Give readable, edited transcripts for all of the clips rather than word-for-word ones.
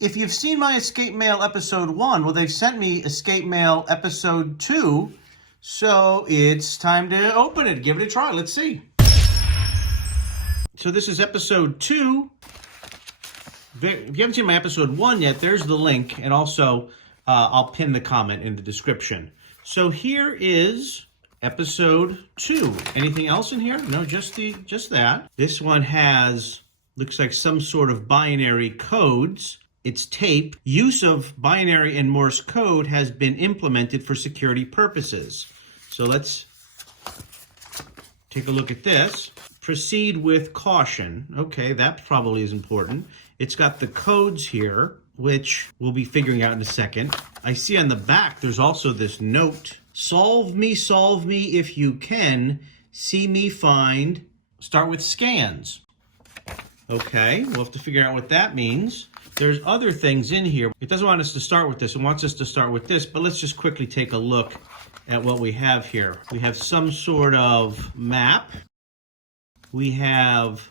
If you've seen my Escape Mail episode 1, well, they've sent me Escape Mail episode 2, so it's time to open it, give it a try. Let's see. So this is episode 2. If you haven't seen my episode 1 yet, there's the link, and also I'll pin the comment in the description. So here is episode 2. Anything else in here? No, just that. This one looks like some sort of binary codes. It's tape. Use of binary and Morse code has been implemented for security purposes. So let's take a look at this. Proceed with caution. Okay, that probably is important. It's got the codes here, which we'll be figuring out in a second. I see on the back there's also this note. Solve me if you can. See me find. Start with scans. Okay, we'll have to figure out what that means. There's other things in here. It doesn't want us to start with this. It wants us to start with this, but let's just quickly take a look at what we have here. We have some sort of map. We have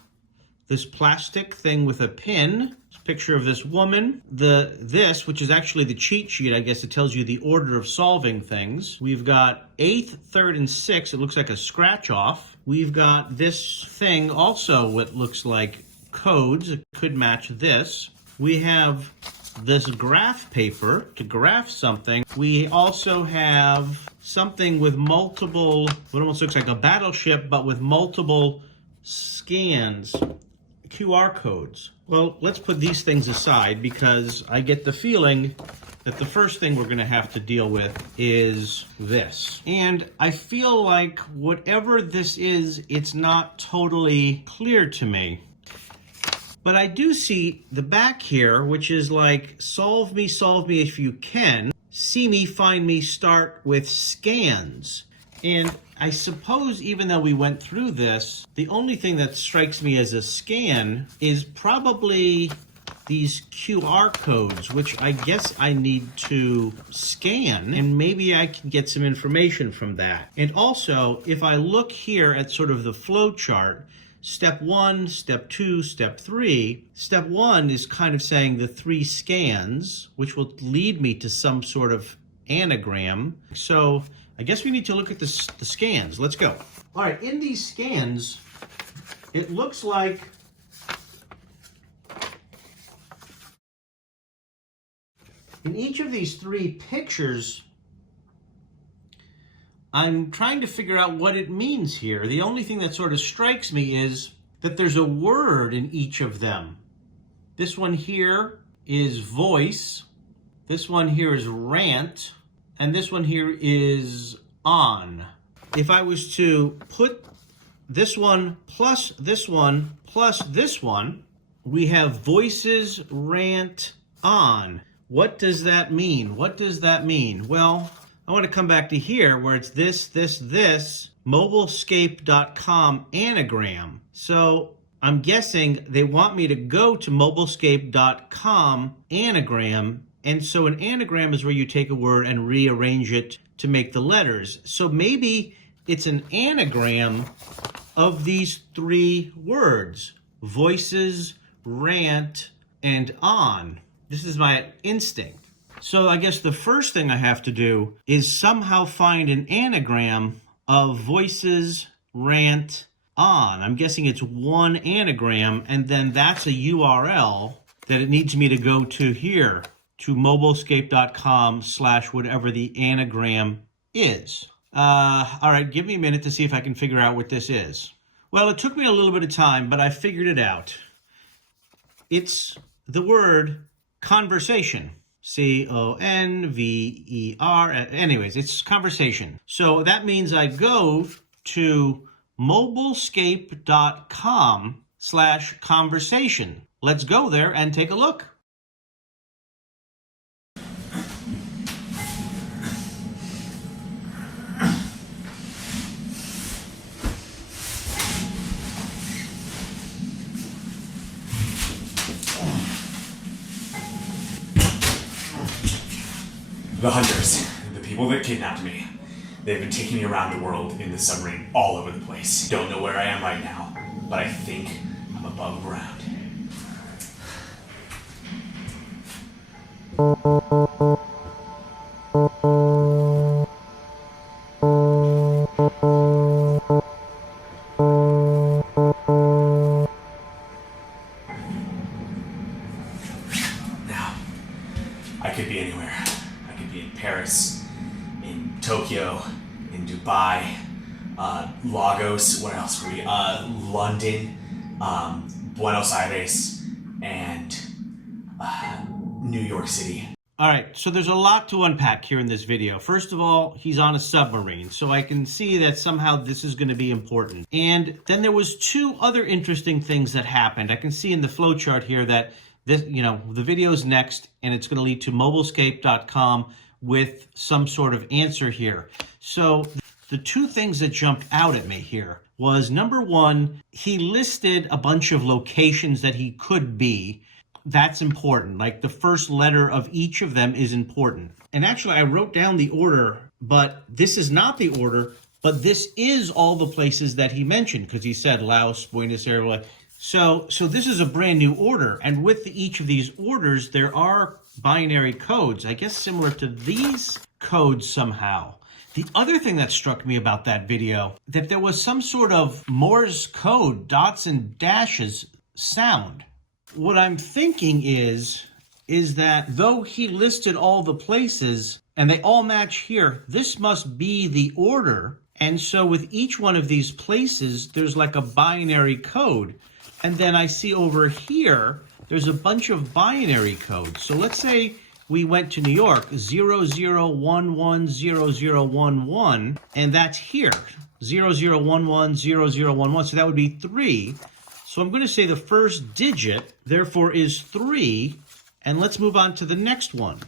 this plastic thing with a pin. It's a picture of this woman. This, which is actually the cheat sheet, I guess it tells you the order of solving things. We've got 8th, 3rd, and 6th. It looks like a scratch off. We've got this thing also, what looks like codes. It could match this. We have this graph paper to graph something. We also have something with multiple, what almost looks like a battleship, but with multiple scans, QR codes. Well, let's put these things aside because I get the feeling that the first thing we're going to have to deal with is this. And I feel like whatever this is, it's not totally clear to me. But I do see the back here, which is like, solve me if you can. See me, find me, start with scans. And I suppose even though we went through this, the only thing that strikes me as a scan is probably these QR codes, which I guess I need to scan, and maybe I can get some information from that. And also, if I look here at sort of the flow chart, step 1, step 2, step 3. Step 1 is kind of saying the 3 scans, which will lead me to some sort of anagram. So I guess we need to look at the scans. Let's go. All right, in these scans, it looks like in each of these 3 pictures, I'm trying to figure out what it means here. The only thing that sort of strikes me is that there's a word in each of them. This one here is voice. This one here is rant. And this one here is on. If I was to put this one plus this one plus this one, we have voices, rant, on. What does that mean? What does that mean? Well, I want to come back to here where it's this, mobilescape.com anagram. So I'm guessing they want me to go to mobilescape.com anagram. And so an anagram is where you take a word and rearrange it to make the letters. So maybe it's an anagram of these 3 words, voices, rant, and on. This is my instinct. So I guess the first thing I have to do is somehow find an anagram of voices, rant, on. I'm guessing it's one anagram, and then that's a URL that it needs me to go to here, to mobilescape.com/whatever the anagram is. All right, give me a minute to see if I can figure out what this is. Well, it took me a little bit of time, but I figured it out. It's the word conversation. Conver. Anyways, it's conversation. So that means I go to mobilescape.com/conversation. Let's go there and take a look. The hunters, the people that kidnapped me, they've been taking me around the world in the submarine all over the place. Don't know where I am right now, but I think I'm above ground. Now, I could be anywhere. I could be in Paris, in Tokyo, in Dubai, Lagos, where else were we? London, Buenos Aires, and New York City. All right, so there's a lot to unpack here in this video. First of all, he's on a submarine, so I can see that somehow this is going to be important. And then there was two other interesting things that happened. I can see in the flowchart here that this, the video's next, and it's going to lead to mobilescape.com with some sort of answer here. So the two things that jumped out at me here was, number one, he listed a bunch of locations that he could be. That's important. Like the first letter of each of them is important. And actually, I wrote down the order, but this is not the order, but this is all the places that he mentioned, because he said Laos, Buenos Aires. So this is a brand new order. And with each of these orders, there are binary codes, I guess similar to these codes somehow. The other thing that struck me about that video, that there was some sort of Morse code, dots and dashes sound. What I'm thinking is that though he listed all the places and they all match here, this must be the order. And so with each one of these places, there's like a binary code. And then I see over here, there's a bunch of binary codes. So let's say we went to New York, 00110011, and that's here, 00110011. So that would be 3. So I'm going to say the first digit, therefore, is 3. And let's move on to the next one.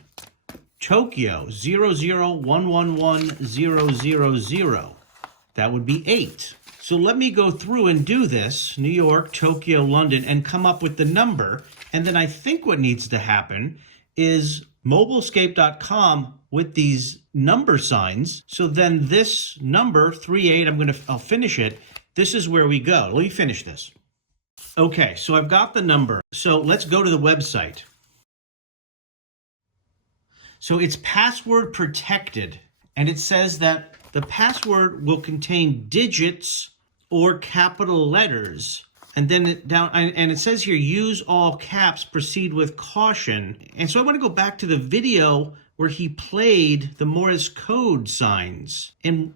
Tokyo, 00111000. That would be 8. So let me go through and do this, New York, Tokyo, London, and come up with the number. And then I think what needs to happen is mobilescape.com with these number signs. So then this number, 38, I'll finish it. This is where we go. Let me finish this. Okay, so I've got the number. So let's go to the website. So it's password protected, and it says that the password will contain digits or capital letters. And then it says here, use all caps, proceed with caution. And so I want to go back to the video where he played the Morse code signs and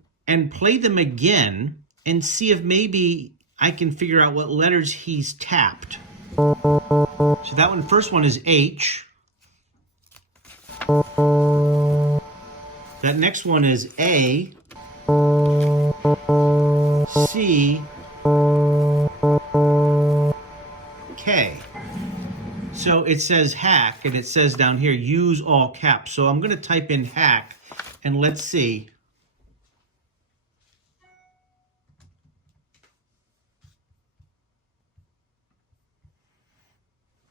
play them again and see if maybe I can figure out what letters he's tapped. So that one, first one is H. That next one is A, C, K. So it says hack, and it says down here, use all caps. So I'm going to type in hack, and let's see.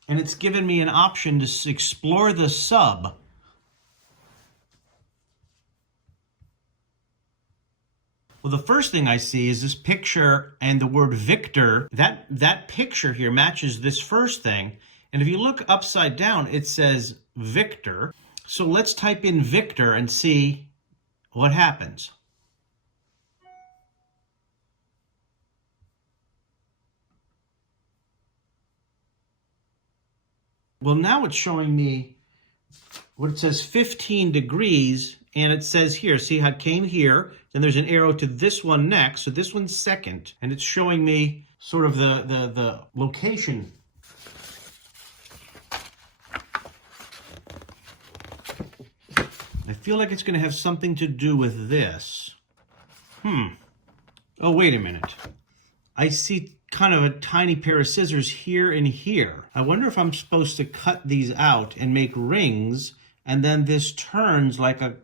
And it's given me an option to explore the sub. Well, the first thing I see is this picture and the word Victor. That picture here matches this first thing. And if you look upside down, it says Victor. So let's type in Victor and see what happens. Well, now it's showing me what it says 15 degrees, and it says here, see how it came here, then there's an arrow to this one next, so this one's second, and it's showing me sort of the location. I feel like it's going to have something to do with this. Oh, wait a minute. I see kind of a tiny pair of scissors here and here. I wonder if I'm supposed to cut these out and make rings, and then this turns like a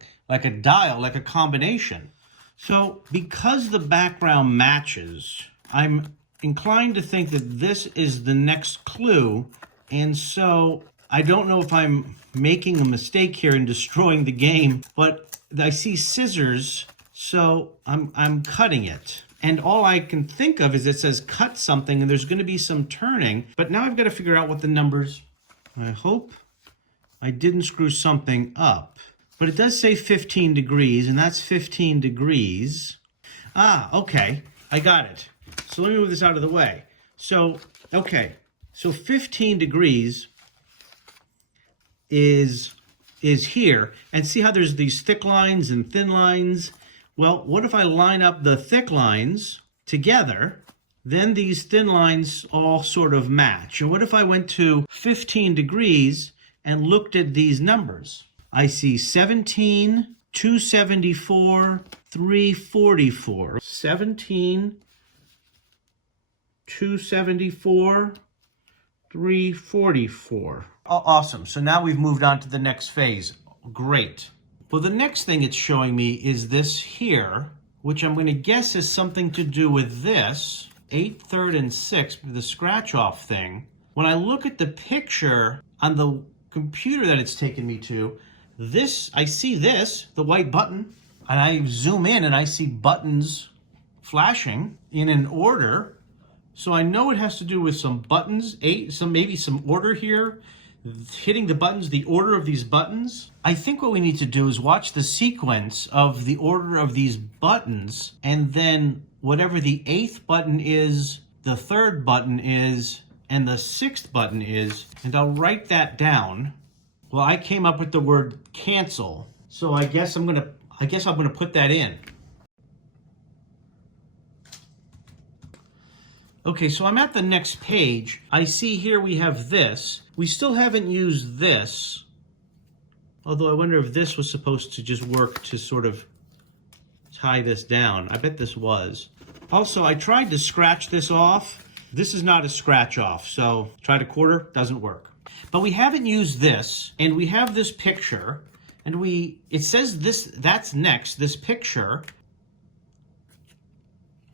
dial, like a combination. So because the background matches, I'm inclined to think that this is the next clue, and so I don't know if I'm making a mistake here and destroying the game, but I see scissors, so I'm cutting it. And all I can think of is it says cut something, and there's going to be some turning. But now I've got to figure out what the numbers, I hope I didn't screw something up. But it does say 15 degrees, and that's 15 degrees. Ah, okay. I got it. So let me move this out of the way. So, okay. So 15 degrees is here. And see how there's these thick lines and thin lines? Well, what if I line up the thick lines together? Then these thin lines all sort of match. And what if I went to 15 degrees and looked at these numbers? I see 17, 274, 344. 17, 274, 344. Oh, awesome. So now we've moved on to the next phase. Great. Well, the next thing it's showing me is this here, which I'm going to guess has something to do with this. 8, 3rd, and 6th, the scratch-off thing. When I look at the picture on the computer that it's taken me to, I see this, the white button, and I zoom in and I see buttons flashing in an order. So I know it has to do with some buttons, maybe some order here, hitting the buttons, the order of these buttons. I think what we need to do is watch the sequence of the order of these buttons, and then whatever the 8th button is, the 3rd button is, and the 6th button is, and I'll write that down. Well, I came up with the word cancel, so I guess I'm gonna put that in. Okay, so I'm at the next page. I see here we have this. We still haven't used this, although I wonder if this was supposed to just work to sort of tie this down. I bet this was. Also, I tried to scratch this off. This is not a scratch off, so tried a quarter, doesn't work. But we haven't used this, and we have this picture, and it says that's next, this picture.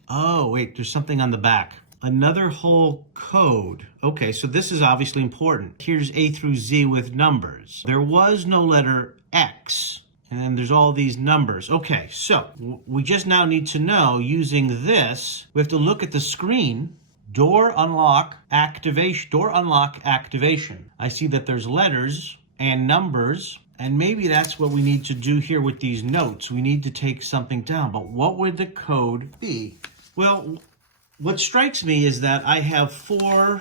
Oh, wait, there's something on the back. Another whole code. Okay, so this is obviously important. Here's A through Z with numbers. There was no letter X, and then there's all these numbers. Okay, so we just now need to know, using this, we have to look at the screen. Door unlock activation. Door unlock activation. I see that there's letters and numbers, and maybe that's what we need to do here with these notes. We need to take something down, but what would the code be? Well, what strikes me is that I have 4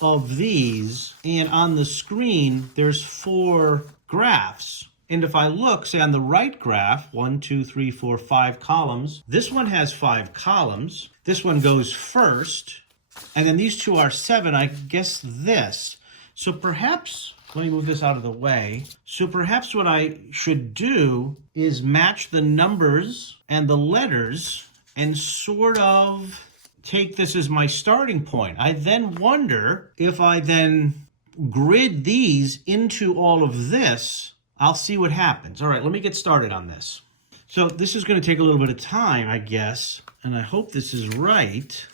of these, and on the screen, there's 4 graphs. And if I look, say on the right graph, 1, 2, 3, 4, 5 columns, this one has 5 columns. This one goes first, and then these two are 7, I guess this. So perhaps, let me move this out of the way. So perhaps what I should do is match the numbers and the letters and sort of take this as my starting point. I then wonder if I then grid these into all of this, I'll see what happens. All right, let me get started on this. So this is going to take a little bit of time, I guess, and I hope this is right.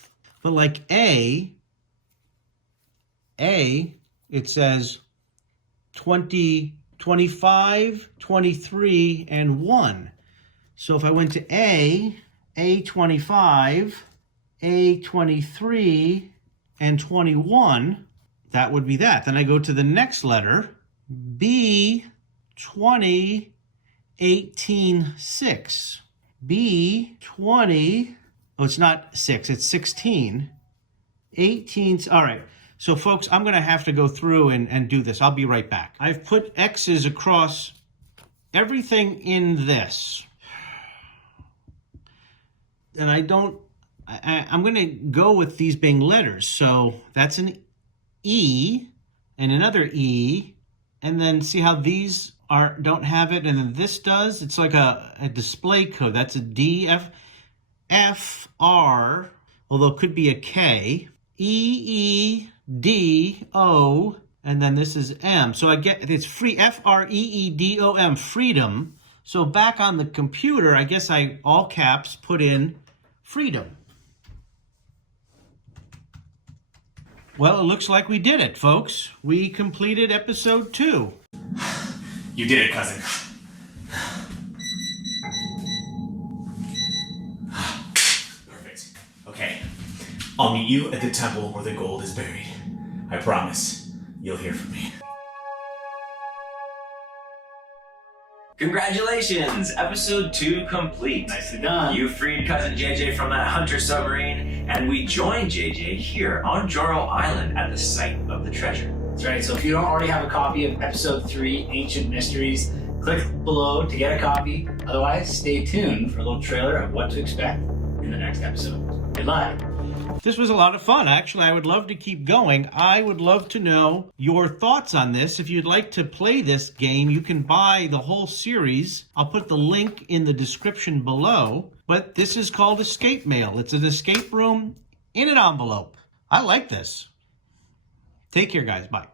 But like A, it says 20, 25, 23, and 1. So if I went to A25, A23, and 21, that would be that. Then I go to the next letter, B, 20, 18, 6. B, 20, oh, it's not 6, it's 16. 18, all right. So folks, I'm gonna have to go through and do this. I'll be right back. I've put X's across everything in this. And I'm gonna go with these being letters. So that's an E and another E, and then see how these don't have it, and then this does. It's like a display code. That's a D, F, R, although it could be a K, E, D, O, and then this is M. So I get, it's free, F-R-E-E-D-O-M, freedom. So back on the computer, I guess I, all caps, put in freedom. Well, it looks like we did it, folks. We completed episode 2. You did it, cousin. Perfect. Okay. I'll meet you at the temple where the gold is buried. I promise you'll hear from me. Congratulations! Episode 2 complete. Nicely done. You freed Cousin JJ from that hunter submarine, and we joined JJ here on Joro Island at the site of the treasure. That's right. So if you don't already have a copy of Episode 3, Ancient Mysteries, click below to get a copy. Otherwise, stay tuned for a little trailer of what to expect in the next episode. Good luck. This was a lot of fun. Actually, I would love to keep going. I would love to know your thoughts on this. If you'd like to play this game, you can buy the whole series. I'll put the link in the description below. But this is called Escape Mail. It's an escape room in an envelope. I like this. Take care, guys. Bye.